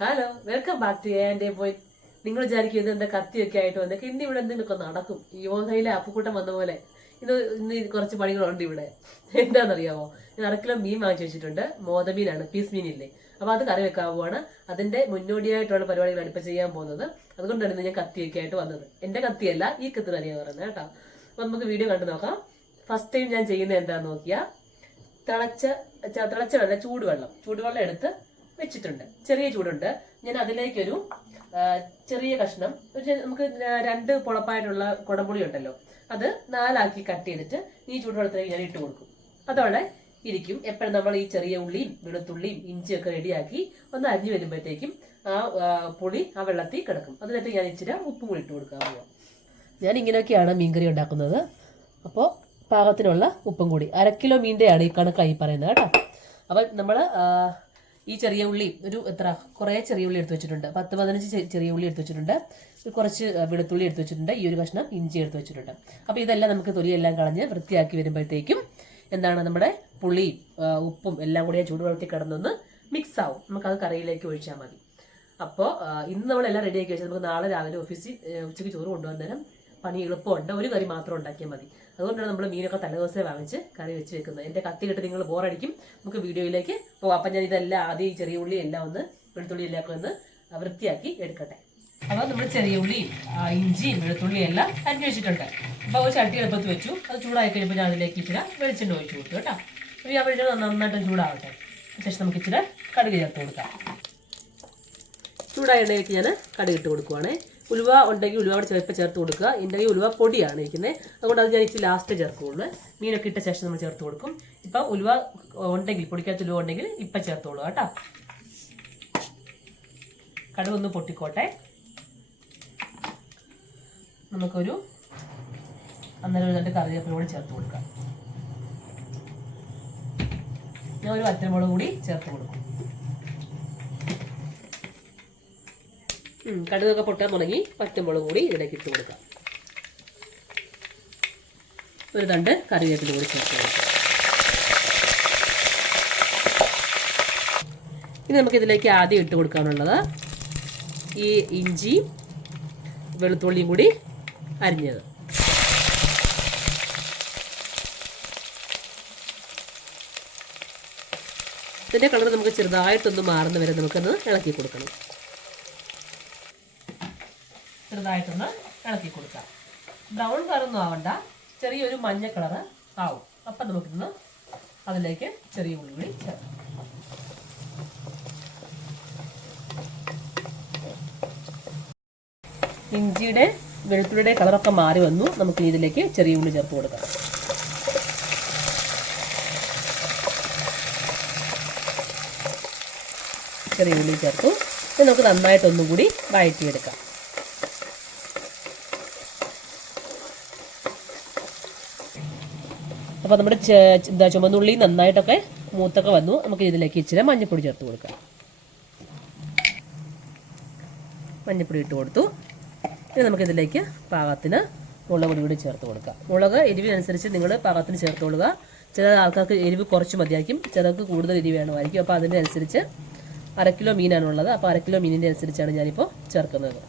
Hello welcome back to എന്റെ point നിങ്ങൾ വിചാരിക്കും ഇത് എന്താ കത്തിയൊക്കെ ആയിട്ട് വന്നേക്ക്. ഇന്ന് ഇവിടെ എന്തെങ്കിലുമൊക്കെ നടക്കും. യോധയിലെ അപ്പുക്കൂട്ടം വന്ന പോലെ. ഇത് ഇന്ന് കുറച്ച് പണികളുണ്ട് ഇവിടെ. എന്താണെന്നറിയാമോ? ഞാൻ അരക്കിലോ മീൻ വാങ്ങിച്ചു വെച്ചിട്ടുണ്ട്. മോതമീനാണ് പീസ് മീനില്ലേ. അപ്പൊ അത് കറി വെക്കാൻ പോവാണ്. അതിന്റെ മുന്നോടിയായിട്ടുള്ള പരിപാടികളാണ് അടുപ്പ് ചെയ്യാൻ പോകുന്നത്. അതുകൊണ്ടാണ് ഇന്ന് ഞാൻ കത്തിയൊക്കെ ആയിട്ട് വന്നത്. എന്റെ കത്തിയല്ല ഈ കത്തി തന്നെയാണ് പറയുന്നത് കേട്ടോ. അപ്പൊ നമുക്ക് വീഡിയോ കണ്ടു നോക്കാം. ഫസ്റ്റ് ടൈം ഞാൻ ചെയ്യുന്നത് എന്താന്ന് നോക്കിയാ? തിളച്ച തിളച്ച വെള്ളം ചൂടുവെള്ളം. ചൂടുവെള്ളം എടുത്ത് വെച്ചിട്ടുണ്ട്. ചെറിയ ചൂടുണ്ട്. ഞാൻ അതിലേക്കൊരു ചെറിയ കഷ്ണം ഒരു നമുക്ക് രണ്ട് പുളപ്പായിട്ടുള്ള കുടംപുളി ഉണ്ടല്ലോ. അത് നാലാക്കി കട്ട് ചെയ്തിട്ട് ഈ ചൂടുവെള്ളത്തിലേക്ക് ഞാൻ ഇട്ട് കൊടുക്കും. അതോടെ ഇരിക്കും. എപ്പോഴും നമ്മൾ ഈ ചെറിയ ഉള്ളിയും വെളുത്തുള്ളിയും ഇഞ്ചിയൊക്കെ റെഡിയാക്കി ഒന്ന് അരിഞ്ഞു വരുമ്പോഴത്തേക്കും ആ പുളി ആ വെള്ളത്തിൽ കിടക്കും. അതിനകത്ത് ഞാൻ ഇച്ചിരി ഉപ്പും കൂടി ഇട്ട് കൊടുക്കാൻ പോവാം. ഞാൻ ഇങ്ങനെയൊക്കെയാണ് മീൻകറി ഉണ്ടാക്കുന്നത്. അപ്പോൾ പാകത്തിനുള്ള ഉപ്പും കൂടി. അര കിലോ മീന്റെയാണ് ഈ കണക്കായി പറയുന്നത് കേട്ടോ. അപ്പം നമ്മൾ ഈ ചെറിയ ഉള്ളി ഒരു എത്ര കുറേ ചെറിയ ഉള്ളി എടുത്ത് വെച്ചിട്ടുണ്ട്. പത്ത് പതിനഞ്ച് ചെറിയ ഉള്ളി എടുത്ത് വെച്ചിട്ടുണ്ട്. കുറച്ച് വെളുത്തുള്ളി എടുത്ത് വെച്ചിട്ടുണ്ട്. ഈ ഒരു കഷ്ണം ഇഞ്ചി എടുത്ത് വെച്ചിട്ടുണ്ട്. അപ്പോൾ ഇതെല്ലാം നമുക്ക് തൊലിയെല്ലാം കളഞ്ഞ് വൃത്തിയാക്കി വരുമ്പോഴത്തേക്കും എന്താണ് നമ്മുടെ പുളിയും ഉപ്പും എല്ലാം കൂടി ആ ചൂടുവെള്ളത്തിൽ കിടന്നൊന്ന് മിക്സ് ആവും. നമുക്ക് അത് കറിയിലേക്ക് ഒഴിച്ചാൽ മതി. അപ്പോൾ ഇന്ന് നമ്മളെല്ലാം റെഡിയാക്കി വെച്ചാൽ നമുക്ക് നാളെ രാവിലെ ഓഫീസിൽ ഉച്ചയ്ക്ക് ചോറ് കൊണ്ടുവന്ന നേരം പണി എളുപ്പമുണ്ട്. ഒരു കറി മാത്രം ഉണ്ടാക്കിയാൽ മതി. അതുകൊണ്ടാണ് നമ്മൾ മീനൊക്കെ തലേദിവസമേ വാങ്ങിച്ച് കറി വെച്ച് വെക്കുന്നത്. എന്റെ കത്തി കിട്ടി നിങ്ങൾ ബോറടിക്കും. നമുക്ക് വീഡിയോയിലേക്ക് പോകാം. അപ്പം ഞാൻ ഇതെല്ലാം ആദ്യം ഈ ചെറിയ ഉള്ളി എല്ലാം ഒന്ന് വെളുത്തുള്ളി എല്ലാം ഒന്ന് വൃത്തിയാക്കി എടുക്കട്ടെ. അപ്പോൾ നമ്മൾ ചെറിയ ഉള്ളിയും ഇഞ്ചിയും വെളുത്തുള്ളിയും എല്ലാം അരിഞ്ഞു വെച്ചിട്ടുണ്ട് അപ്പോൾ ഒരു ചട്ടി എളുപ്പത്ത് വെച്ചു. അത് ചൂടായി കഴിയുമ്പോൾ ഞാൻ അതിലേക്ക് ഇച്ചിരി വെളിച്ചെണ്ണ ഒഴിച്ചു കൊടുത്തു കേട്ടോ. അപ്പോൾ ആ വെളിച്ചെണ്ണ നന്നായിട്ട് ചൂടാവട്ടെ. ശേഷം നമുക്ക് ഇച്ചിരി കടുക് ചേർത്ത് കൊടുക്കാം. ചൂടായ എണ്ണയിലേക്ക് ഞാൻ കടുക് ഇട്ട് കൊടുക്കുവാണ്. ഉലുവ ഉണ്ടെങ്കിൽ ഉലുവ കൂടെ ചേർത്ത് ചേർത്ത് കൊടുക്കുക. ഉണ്ടെങ്കിൽ ഉലുവ പൊടിയാണ് ഇരിക്കുന്നത് അതുകൊണ്ട് അത് ഞാൻ ഇച്ചിരി ലാസ്റ്റ് ചേർക്കുള്ളൂ. മീനൊക്കെ ഇട്ട ശേഷം നമ്മൾ ചേർത്ത് കൊടുക്കും. ഇപ്പം ഉലുവ ഉണ്ടെങ്കിൽ പൊടിക്കാത്ത ഉലുവ ഉണ്ടെങ്കിൽ ഇപ്പം ചേർത്തോളൂ കേട്ടോ. കടുവൊന്ന് പൊട്ടിക്കോട്ടെ. നമുക്കൊരു അന്നേരം ഒരു രണ്ട് കറിവേപ്പിലൂടെ ചേർത്ത് കൊടുക്കാം. ഞാൻ ഒരു വറ്റൽമുളക് കൂടി ചേർത്ത് കൊടുക്കും. കടുകൊക്കെ പൊട്ടാൻ തുടങ്ങി പച്ചമുളക് കൂടി ഇതിലേക്ക് ഇട്ട് കൊടുക്കാം. ഒരു തണ്ട് കറിവേപ്പില കൂടി ചേർത്ത് ഇനി നമുക്ക് ഇതിലേക്ക് ആദ്യം ഇട്ട് കൊടുക്കാനുള്ളത് ഈ ഇഞ്ചി വെളുത്തുള്ളിയും കൂടി അരിഞ്ഞത്. ഇതിന്റെ കളർ നമുക്ക് ചെറുതായിട്ടൊന്ന് മാറുന്ന വരെ നമുക്കൊന്ന് ഇളക്കി കൊടുക്കണം. ചെറുതായിട്ടൊന്ന് ഇളക്കി കൊടുക്കാം. ബ്രൗൺ കളറൊന്നും ആവണ്ട. ചെറിയൊരു മഞ്ഞ കളർ ആവും. അപ്പം നമുക്കിന്ന് അതിലേക്ക് ചെറിയ ഉള്ളി ചേർക്കാം. ഇഞ്ചിയുടെ വെളുത്തുള്ളിയുടെ കളറൊക്കെ മാറി വന്നു. നമുക്ക് ഇതിലേക്ക് ചെറിയ ഉള്ളി ചേർത്ത് കൊടുക്കാം. ചെറിയ ഉള്ളി ചേർത്തു. നമുക്ക് നന്നായിട്ടൊന്നും കൂടി വഴറ്റിയെടുക്കാം. അപ്പോൾ നമ്മുടെ എന്താ ചുമന്നുള്ളി നന്നായിട്ടൊക്കെ മൂത്തൊക്കെ വന്നു. നമുക്ക് ഇതിലേക്ക് ഇച്ചിരി മഞ്ഞപ്പൊടി ചേർത്ത് കൊടുക്കാം. മഞ്ഞപ്പൊടി ഇട്ട് കൊടുത്തു. ഇനി നമുക്കിതിലേക്ക് പാകത്തിന് മുളക് പൊടി കൂടി ചേർത്ത് കൊടുക്കാം. മുളക് എരിവിനനുസരിച്ച് നിങ്ങൾ പാകത്തിന് ചേർത്ത് കൊടുക്കുക. ചില ആൾക്കാർക്ക് എരിവ് കുറച്ച് മതിയായിരിക്കും. ചിലർക്ക് കൂടുതൽ എരിവ് വേണമായിരിക്കും. അപ്പോൾ അതിന്റെ അനുസരിച്ച് അര കിലോ മീനാണുള്ളത് അപ്പോൾ അര കിലോ മീനിന്റെ അനുസരിച്ചാണ് ഞാനിപ്പോൾ ചേർക്കുന്നത്.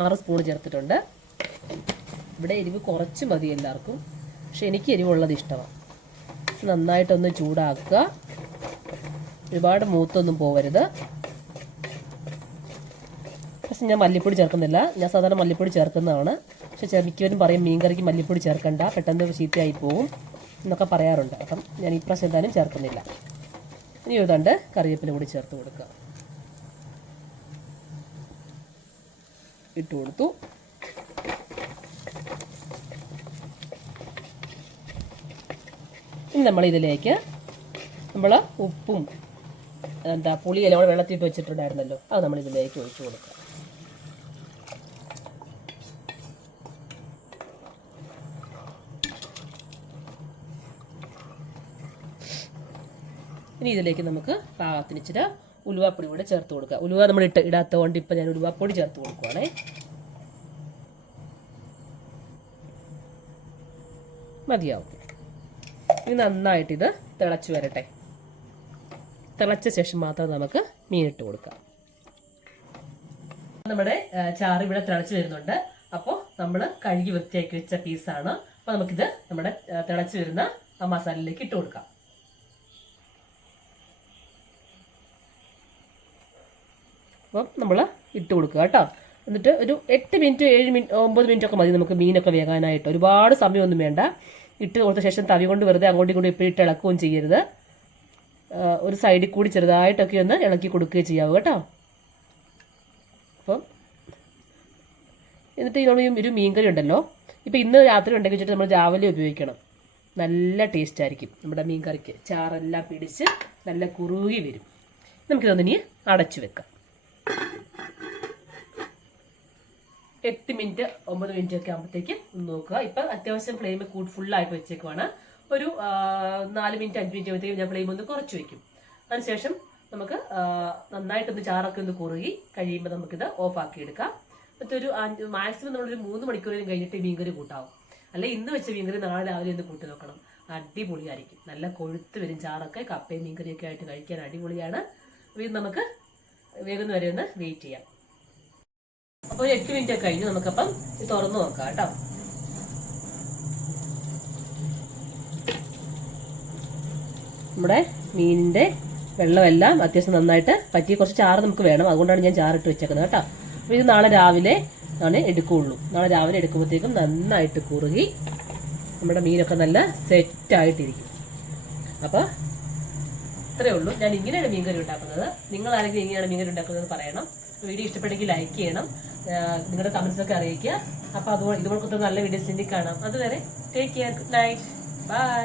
ആറ് സ്പൂൺ ചേർത്തിട്ടുണ്ട്. ഇവിടെ എരിവ് കുറച്ച് മതി എല്ലാവർക്കും. പക്ഷെ എനിക്ക് എരിവുള്ളത് ഇഷ്ടമാണ്. നന്നായിട്ടൊന്ന് ചൂടാക്കുക. ഒരുപാട് മൂത്തൊന്നും പോവരുത്. പക്ഷെ ഞാൻ മല്ലിപ്പൊടി ചേർക്കുന്നില്ല. ഞാൻ സാധാരണ മല്ലിപ്പൊടി ചേർക്കുന്നതാണ്. പക്ഷെ മിക്കവരും പറയും മീൻകറിക്ക് മല്ലിപ്പൊടി ചേർക്കണ്ട. പെട്ടെന്ന് ചീത്തയായി പോവും എന്നൊക്കെ പറയാറുണ്ട്. അപ്പം ഞാൻ ഇപ്രാവശ്യം എന്തായാലും ചേർക്കുന്നില്ല. ഇനി ഒരു തണ്ട് കറിവേപ്പില കൂടി ചേർത്ത് കൊടുക്കുക. ഇട്ട് കൊടുത്തു. ഇനി നമ്മൾ ഇതിലേക്ക് നമ്മൾ ഉപ്പും എന്താ പുളിയെല്ലാം കൂടെ വെള്ളത്തിട്ട് വെച്ചിട്ടുണ്ടായിരുന്നല്ലോ അത് നമ്മൾ ഇതിലേക്ക് ഒഴിച്ചു കൊടുക്കുക. ഇനി ഇതിലേക്ക് നമുക്ക് പാകത്തിന് ഇച്ചിരി ഉലുവാപ്പൊടി കൂടെ ചേർത്ത് കൊടുക്കുക. ഉലുവ നമ്മൾ ഇട്ട് ഇടാത്തത് കൊണ്ട് ഇപ്പം ഞാൻ ഉലുവാപ്പൊടി ചേർത്ത് കൊടുക്കുവാണേ. മതിയാവും. ഇനി നന്നായിട്ട് ഇത് തിളച്ച് വരട്ടെ. തിളച്ച ശേഷം മാത്രം നമുക്ക് മീൻ ഇട്ട് കൊടുക്കാം. നമ്മുടെ ചാറ് ഇവിടെ തിളച്ച് വരുന്നുണ്ട്. അപ്പോൾ നമ്മൾ കഴുകി വൃത്തിയാക്കി വെച്ച പീസാണ് അപ്പോൾ നമുക്കിത് നമ്മുടെ തിളച്ച് വരുന്ന ആ മസാലയിലേക്ക് ഇട്ട് കൊടുക്കാം. അപ്പം നമ്മൾ ഇട്ട് കൊടുക്കുക കേട്ടോ. എന്നിട്ട് ഒരു എട്ട് മിനിറ്റ് ഏഴ് മിനിറ്റ് ഒമ്പത് മിനിറ്റ് ഒക്കെ മതി നമുക്ക് മീനൊക്കെ വേകാനായിട്ട്. ഒരുപാട് സമയമൊന്നും വേണ്ട. ഇട്ട് കൊടുത്ത ശേഷം തവി കൊണ്ട് വെറുതെ അങ്ങോട്ടും ഇങ്ങോട്ടും ഇപ്പം ഇട്ട് ഇളക്കുകയും ചെയ്യരുത്. ഒരു സൈഡിൽ കൂടി ചെറുതായിട്ടൊക്കെ ഒന്ന് ഇളക്കി കൊടുക്കുകയും ചെയ്യാവൂ കേട്ടോ. അപ്പം എന്നിട്ട് ഇതിനോട് ഒരു മീൻകറി ഉണ്ടല്ലോ. ഇപ്പം ഇന്ന് രാത്രി ഉണ്ടെങ്കിൽ വെച്ചിട്ട് നമ്മൾ രാവിലെ ഉപയോഗിക്കണം. നല്ല ടേസ്റ്റ് ആയിരിക്കും നമ്മുടെ മീൻകറിക്ക്. ചാറെല്ലാം പിടിച്ച് നല്ല കുറുകി വരും. നമുക്കിതൊന്നിനി അടച്ചു വെക്കാം. എട്ട് മിനിറ്റ് ഒമ്പത് മിനിറ്റ് ഒക്കെ ആകുമ്പോഴത്തേക്കും നോക്കുക. ഇപ്പം അത്യാവശ്യം ഫ്ലെയിം ഫുൾ ഫുള്ളായിട്ട് വെച്ചേക്കുവാണ്. ഒരു നാല് മിനിറ്റ് അഞ്ച് മിനിറ്റ് ആകുമ്പോഴത്തേക്കും ഞാൻ ഫ്ലെയിം ഒന്ന് കുറച്ച് വെക്കും. അതിനുശേഷം നമുക്ക് നന്നായിട്ടൊന്ന് ചാറൊക്കെ ഒന്ന് കുറുകി കഴിയുമ്പോൾ നമുക്കിത് ഓഫ് ആക്കി എടുക്കാം. മറ്റൊരു മാക്സിമം നമ്മളൊരു മൂന്ന് മണിക്കൂറിലും കഴിഞ്ഞിട്ട് മീൻകറി കൂട്ടാവും. അല്ലെ ഇന്ന് വെച്ച മീൻകറി നാളെ രാവിലെ ഒന്ന് കൂട്ടി നോക്കണം. അടിപൊളിയായിരിക്കും. നല്ല കൊഴുത്ത് വരും ചാറൊക്കെ കപ്പയും മീൻകറിയൊക്കെ ആയിട്ട് കഴിക്കാൻ അടിപൊളിയാണ്. ഇത് നമുക്ക് വേഗം വരെ ഒന്ന് വെയിറ്റ് ചെയ്യാം. അപ്പോൾ ഒരു എട്ട് മിനിറ്റ് ഒക്കെ കഴിഞ്ഞ് നമുക്കപ്പം ഇത് തുറന്നു നോക്കാം കേട്ടോ. നമ്മുടെ മീനിന്റെ വെള്ളമെല്ലാം അത്യാവശ്യം നന്നായിട്ട് പറ്റി കുറച്ച് ചാറ് നമുക്ക് വേണം. അതുകൊണ്ടാണ് ഞാൻ ചാറിട്ട് വെച്ചേക്കുന്നത് കേട്ടോ. അപ്പോൾ ഇത് നാളെ രാവിലെ ആണ് എടുക്കുകയുള്ളൂ നാളെ രാവിലെ എടുക്കുമ്പോഴത്തേക്കും നന്നായിട്ട് കുറുകി നമ്മുടെ മീനൊക്കെ നല്ല സെറ്റായിട്ടിരിക്കും അപ്പോൾ ഇത്രയേ ഉള്ളൂ. ഞാൻ ഇങ്ങനെയാണ് മീൻകറി ഉണ്ടാക്കുന്നത്. നിങ്ങൾ ആരെങ്കിലും ഇങ്ങനെയാണ് മീൻകറി ഉണ്ടാക്കുന്നത് പറയണം. വീഡിയോ ഇഷ്ടപ്പെട്ടെങ്കിൽ ലൈക്ക് ചെയ്യണം. നിങ്ങളുടെ കമന്റ്സ് ഒക്കെ അറിയിക്കുക. അപ്പോൾ അതുപോലെ ഇതുപോലത്തെ നല്ല വീഡിയോസ് ഇനി കാണാം. അതുവരെ take care good night bye